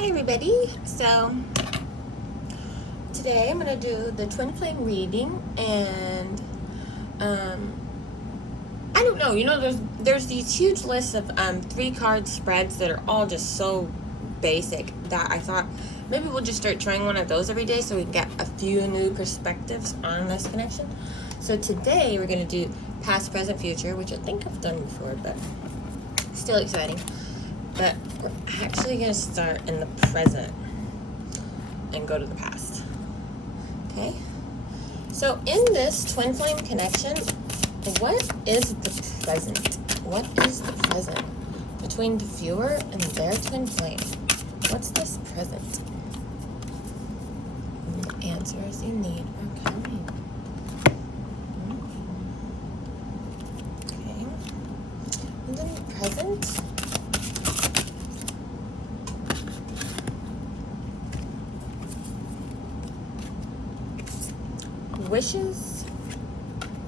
Hi everybody. So today I'm gonna do the twin flame reading, and I don't know. There's these huge lists of 3-card spreads that are all just so basic that I thought maybe we'll just start trying one of those every day so we can get a few new perspectives on this connection. So today we're gonna do past, present, future, which I think I've done before, but still exciting. But we're actually going to start in the present and go to the past. Okay? So in this twin flame connection, what is the present? What is the present between the viewer and their twin flame? What's this present? And the answers you need are coming. Okay. And then the present. Wishes,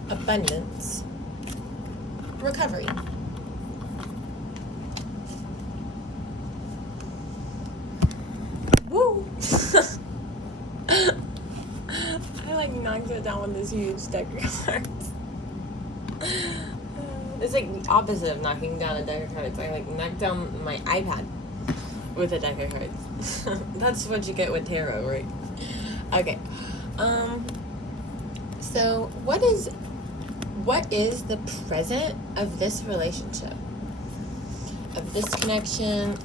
abundance, recovery. Woo! I knocked it down with this huge deck of cards. It's the opposite of knocking down a deck of cards. I knocked down my iPad with a deck of cards. That's what you get with tarot, right? Okay. So what is the present of this relationship? Of this connection?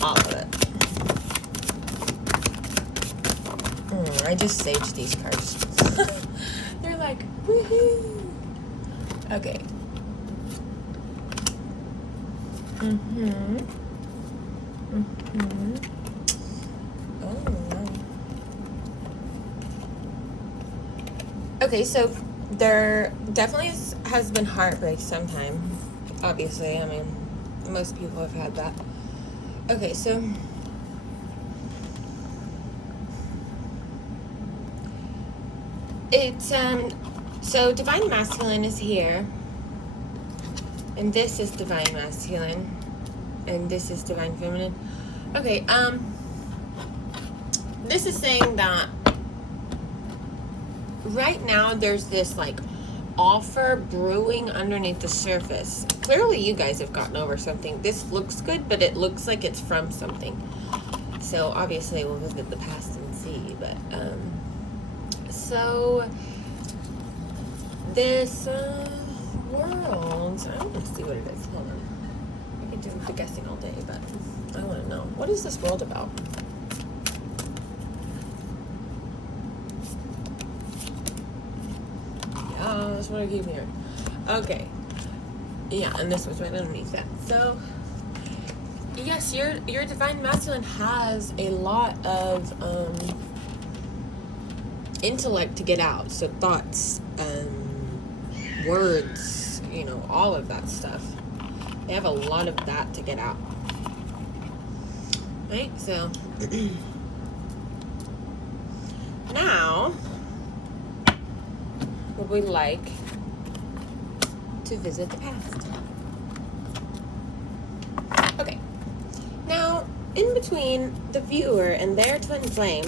All of it. I just saged these cards. They're like, woohoo! Okay. Okay, so there definitely has been heartbreak sometime. Obviously, I mean, most people have had that. Okay, so it's so divine masculine is here, and this is divine masculine, and this is divine feminine. Okay, this is saying that right now there's this offer brewing underneath the surface. Clearly you guys have gotten over something. This looks good, but it looks like it's from something. So obviously we'll visit the past and see, but so this world, I want to see what it is. Hold on. I can do the guessing all day, but I want to know, what is this world about? That's what I keep hearing. Okay. Yeah, and this was right underneath that. So, yes, your divine masculine has a lot of intellect to get out. So thoughts, words, all of that stuff. They have a lot of that to get out. Right? So, now would we like to visit the past? Okay. Now, in between the viewer and their twin flame,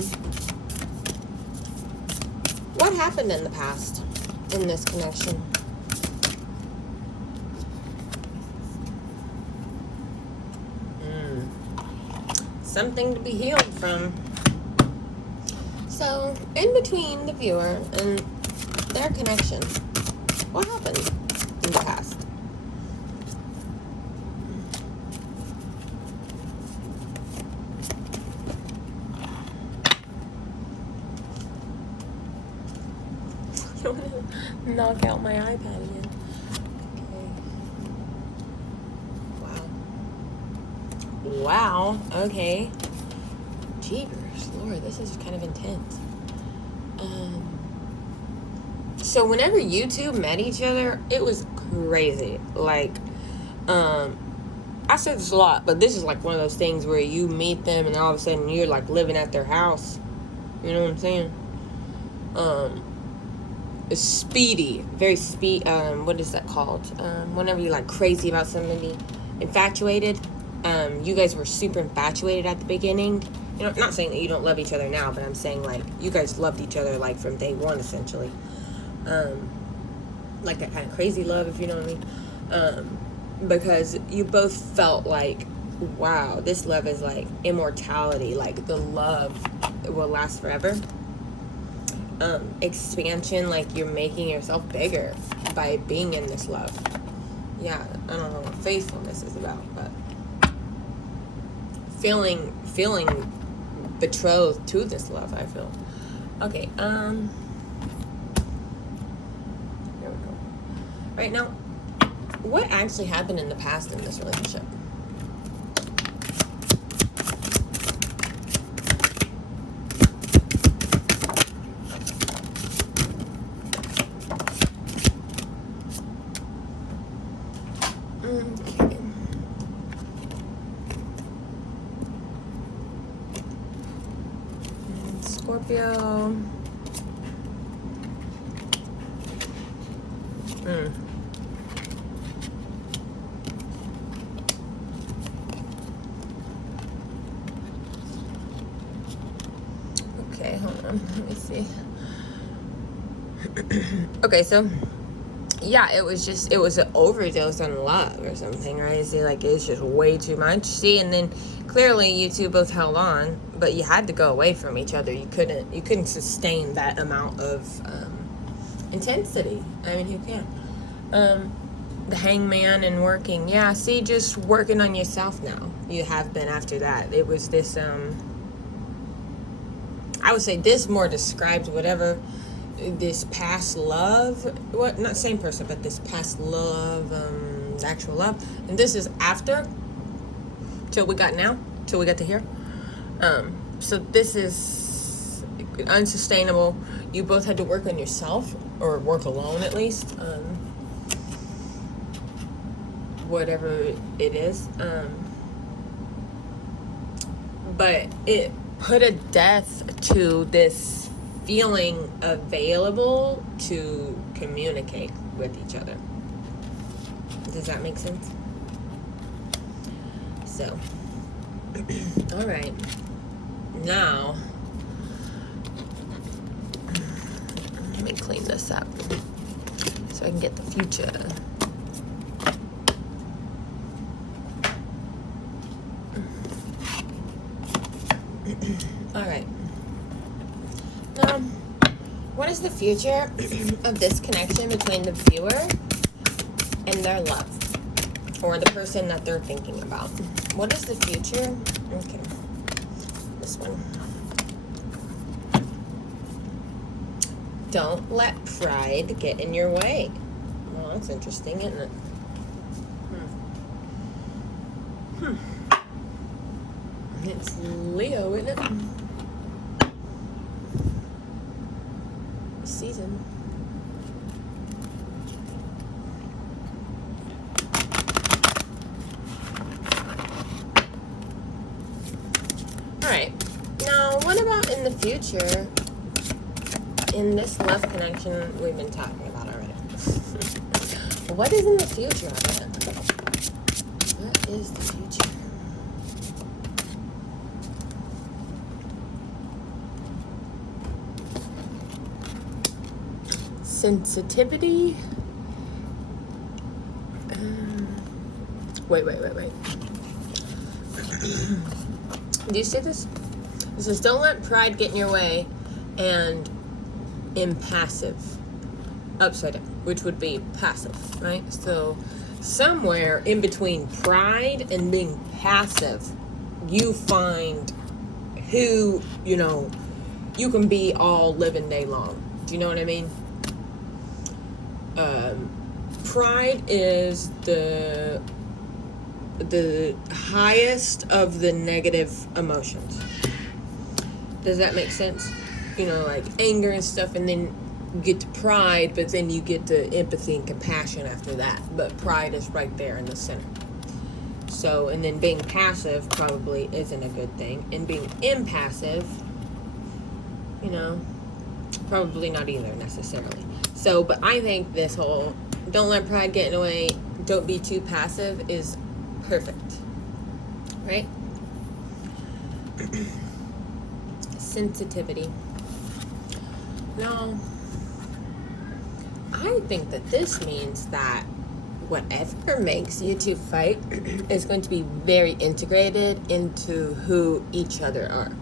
what happened in the past in this connection? Something to be healed from. So, in between the viewer and their connection, what happened in the past? I don't want to knock out my iPad again. Okay. Wow. Okay. Jeepers, Lord, this is kind of intense. So whenever you two met each other, it was crazy. I said this a lot, but this is one of those things where you meet them and all of a sudden you're living at their house. You know what I'm saying? It's speedy, very what is that called? Whenever you're crazy about somebody, infatuated. You guys were super infatuated at the beginning. You know, not saying that you don't love each other now, but I'm saying, like, you guys loved each other, like, from day one, essentially. Like that kind of crazy love, if you know what I mean. Because you both felt like, wow, this love is like immortality. Like, the love will last forever. Expansion, like you're making yourself bigger by being in this love. Yeah, I don't know what faithfulness is about, but feeling betrothed to this love, I feel. Okay, here we go. Right now, what actually happened in the past in this relationship? Okay. Scorpio. Okay, hold on. Let me see. Okay, so yeah, it was an overdose on love or something, right? See, like, it's just way too much. See, and then clearly you two both held on, but you had to go away from each other. You couldn't sustain that amount of intensity. I mean, who can? The hangman and working. Yeah, see, just working on yourself now. You have been after that. It was this, I would say this more describes whatever this past love, what, not same person, but this past love, actual love, and this is after, till we got to here. So this is unsustainable. You both had to work on yourself, or work alone at least, whatever it is, but it put a death to this feeling available to communicate with each other. Does that make sense? So, all right. Now, let me clean this up so I can get the future. All right. Now, what is the future of this connection between the viewer and their love, or the person that they're thinking about? What is the future? Okay, this one. Don't let pride get in your way. Well, that's interesting, isn't it? It's Leo, isn't it? Season. Alright, now what about in the future, in this love connection we've been talking about already? What is in the future of it? What is the future? Sensitivity. Wait. Do you see this? It says, don't let pride get in your way, and impassive. Upside down, which would be passive, right? So somewhere in between pride and being passive, you find who, you can be all living day long. Do you know what I mean? Pride is the highest of the negative emotions. Does that make sense? Like anger and stuff, and then you get to pride, but then you get to empathy and compassion after that. But pride is right there in the center. So, and then being passive probably isn't a good thing. And being impassive, probably not either necessarily. So, but I think this whole don't let pride get in the way, don't be too passive is perfect. right? Sensitivity. Now, I think that this means that whatever makes you two fight is going to be very integrated into who each other are.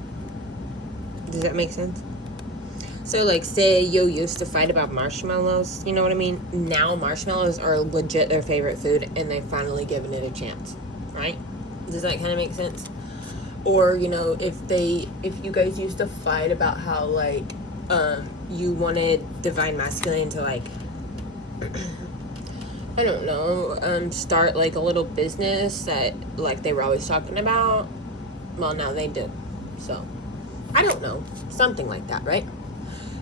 Does that make sense? So, like, say you used to fight about marshmallows, you know what I mean? Now marshmallows are legit their favorite food, and they've finally given it a chance, right? Does that kind of make sense? Or, you know, if you guys used to fight about how, like, you wanted divine masculine to, like, I don't know, start, like, a little business that, like, they were always talking about, well, now they do. So, I don't know. Something like that, right?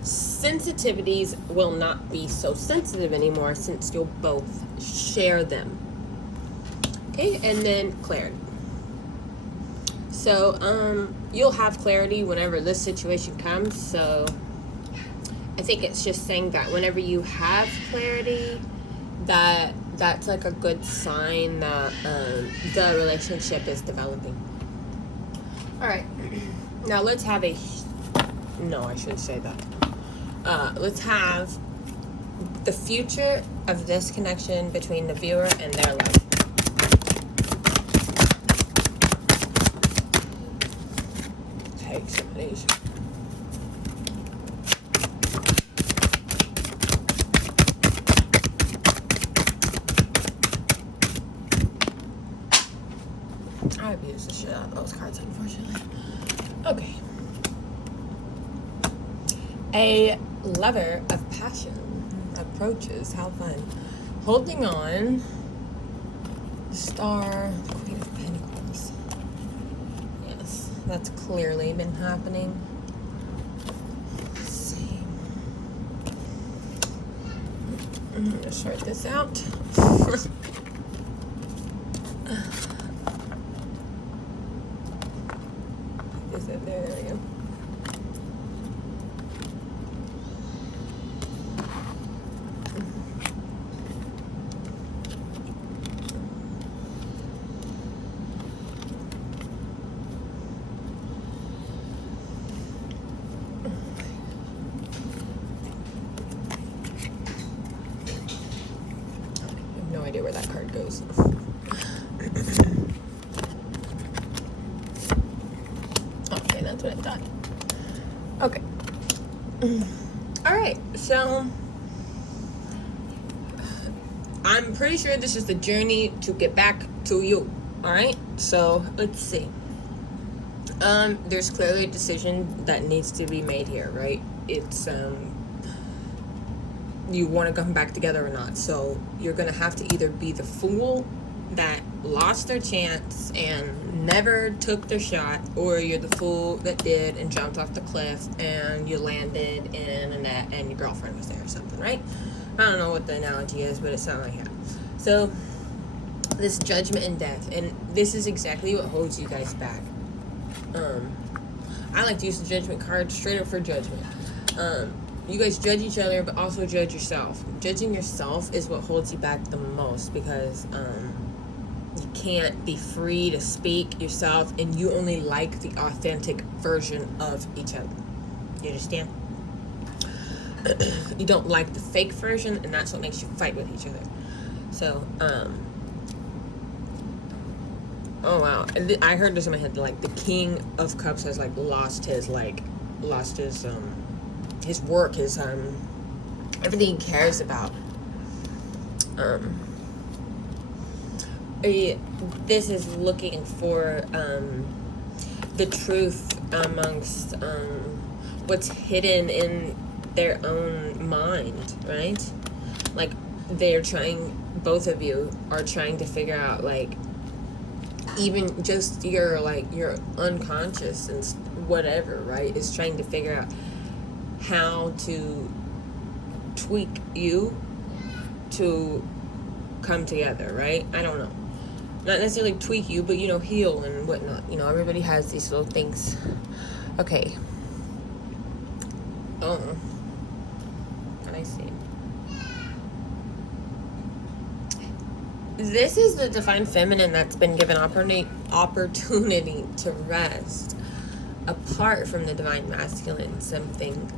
Sensitivities will not be so sensitive anymore since you'll both share them. Okay, and then clarity. So, you'll have clarity whenever this situation comes. So, I think it's just saying that whenever you have clarity, that's like a good sign that the relationship is developing. All right, now let's have no, I shouldn't say that. Let's have the future of this connection between the viewer and their life. Take some of these. I abuse the shit out of those cards, unfortunately. Okay. A lover of passion approaches. How fun. Holding on. Star. Queen of Pentacles. Yes, that's clearly been happening. Let's see. I'm going to sort this out. Is it there? There we go. Idea where that card goes. Okay, that's what I thought. Okay. Alright, so I'm pretty sure this is the journey to get back to you. Alright, so let's see. There's clearly a decision that needs to be made here, right? It's you want to come back together or not. So you're going to have to either be the fool that lost their chance and never took their shot, or you're the fool that did and jumped off the cliff and you landed in a net and your girlfriend was there or something, right? I don't know what the analogy is, but it sounds like that. So this judgment and death, and this is exactly what holds you guys back. I like to use the judgment card straight up for judgment. You guys judge each other, but also judge yourself. Judging yourself is what holds you back the most, because you can't be free to speak yourself, and you only like the authentic version of each other. You understand? You don't like the fake version, and that's what makes you fight with each other. So, oh wow, I heard this in my head, like the King of Cups has lost his work, his everything he cares about. This is looking for the truth amongst what's hidden in their own mind, right? Like both of you are trying to figure out, like, even just your unconscious and whatever, right, is trying to figure out how to tweak you to come together, right? I don't know. Not necessarily tweak you, but, heal and whatnot. Everybody has these little things. Okay. Oh. I see. This is the divine feminine that's been given opportunity to rest apart from the divine masculine. Something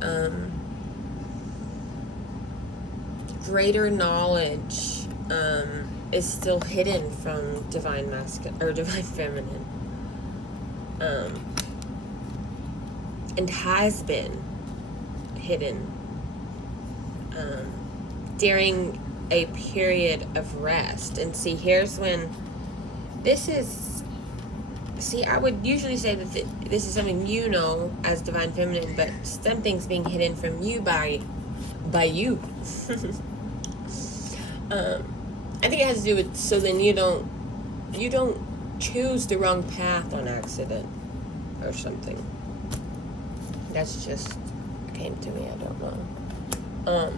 greater knowledge is still hidden from divine masculine or divine feminine, and has been hidden during a period of rest. And see, here's when this is, see, I would usually say that this is something you know as divine feminine, but something's being hidden from you by you. I think it has to do with, so then you don't choose the wrong path on accident or something. That's just came to me, I don't know.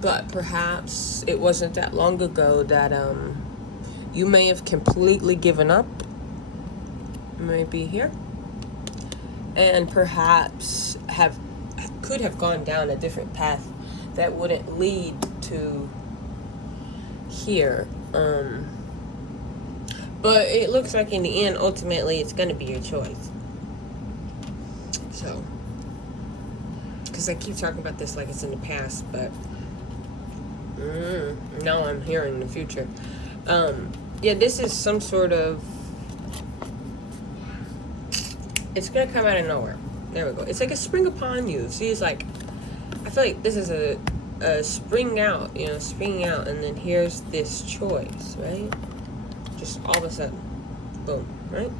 But perhaps it wasn't that long ago that you may have completely given up, maybe here, and perhaps could have gone down a different path that wouldn't lead to here. But it looks like in the end, ultimately, it's going to be your choice. So, because I keep talking about this like it's in the past, but now I'm hearing the future. Yeah, this is some sort of, it's going to come out of nowhere. There we go. It's like a spring upon you. See, it's like, I feel like this is a spring out, springing out, and then here's this choice, right? Just all of a sudden, boom, right?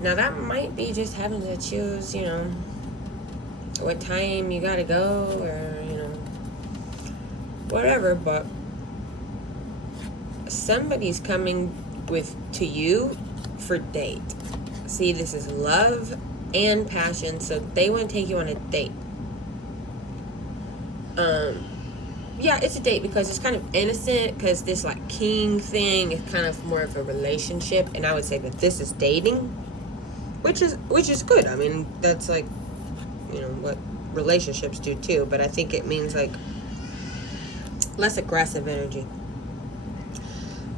Now that might be just having to choose, what time you gotta go, or, whatever, but somebody's coming to you for date. See, this is love and passion, so they want to take you on a date. Yeah, it's a date because it's kind of innocent, because this like king thing is kind of more of a relationship, and I would say that this is dating, which is good. I mean, that's like, what relationships do too, but I think it means like less aggressive energy,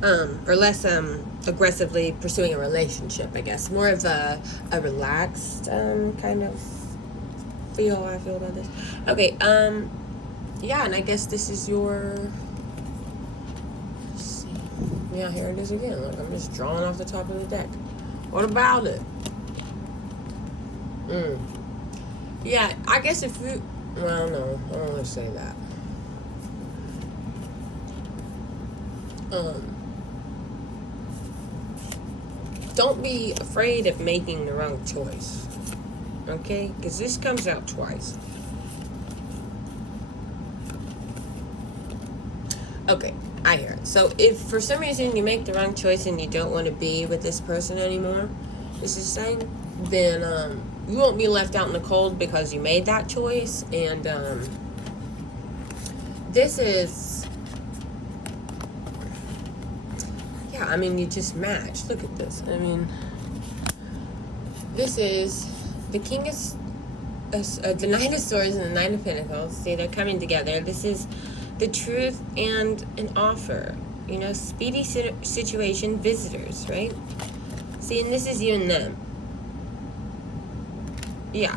or less aggressively pursuing a relationship, I guess. More of a relaxed kind of feel I feel about this. Okay, yeah, and I guess this is your, let's see. Yeah, here it is again. Look, I'm just drawing off the top of the deck. What about it? Yeah, I guess if you, well, no, I don't want to say that. Don't be afraid of making the wrong choice. Okay? Because this comes out twice. Okay, I hear it. So if for some reason you make the wrong choice and you don't want to be with this person anymore, this is saying, then you won't be left out in the cold because you made that choice. And this is, yeah, I mean, you just match. Look at this. I mean, this is the King is the Knight of Swords and the Knight of Pentacles. See, they're coming together. This is the truth and an offer. Speedy situation visitors, right? See, and this is you and them. Yeah.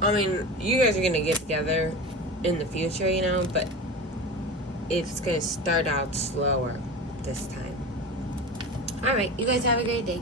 I mean, you guys are going to get together in the future, but it's going to start out slower this time. All right, you guys have a great day.